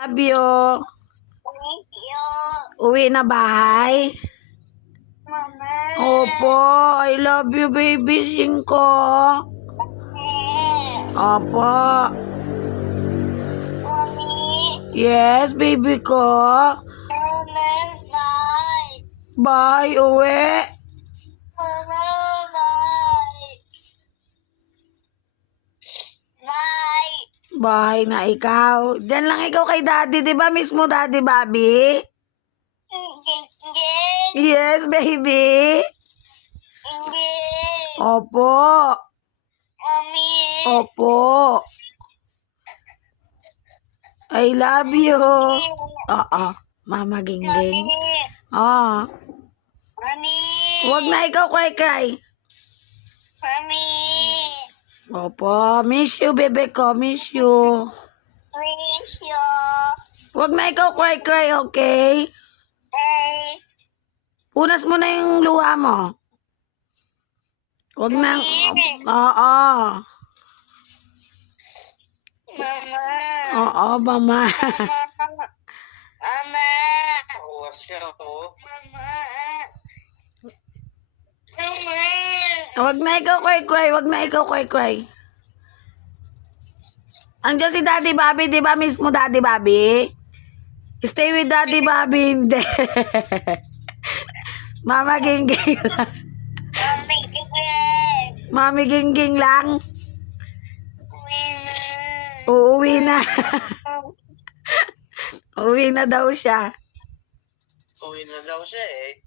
Love you. Thank you. Uwi na bahay? Mama. Opo, I love you, baby Singko. Opo. Mommy. Yes, baby ko. Mama, bye. Bye, uwi. Mama, bye. Bye. Bye na ikaw. Diyan lang ikaw kay daddy, di ba? Miss mo daddy, Bobby? Hindi. Yes, baby. Hindi. Opo. Mommy. Opo. I love you. Oo, Mama Gingging. Mommy. Oo. Mommy. Huwag na ikaw cry. Mommy. Opo, miss you, bebe ko. Miss you. Miss you. Huwag na ikaw cry, okay? Bye. Punas mo na yung luha mo. Huwag na. Oo. Mama. Oo, mama. Mama. Mama. Oo, siya ako. Mama. Mama. Huwag na ikaw cry. Huwag na ikaw cry. Andiyan si Daddy Bobby, di ba? Miss mo Daddy Bobby? Stay with Daddy Bobby. Hindi. Mama Gingging lang. Mami, tigil. Mami Gingging lang. Wina. Uuwi na. Uuwi na daw siya. Uwi na daw siya eh.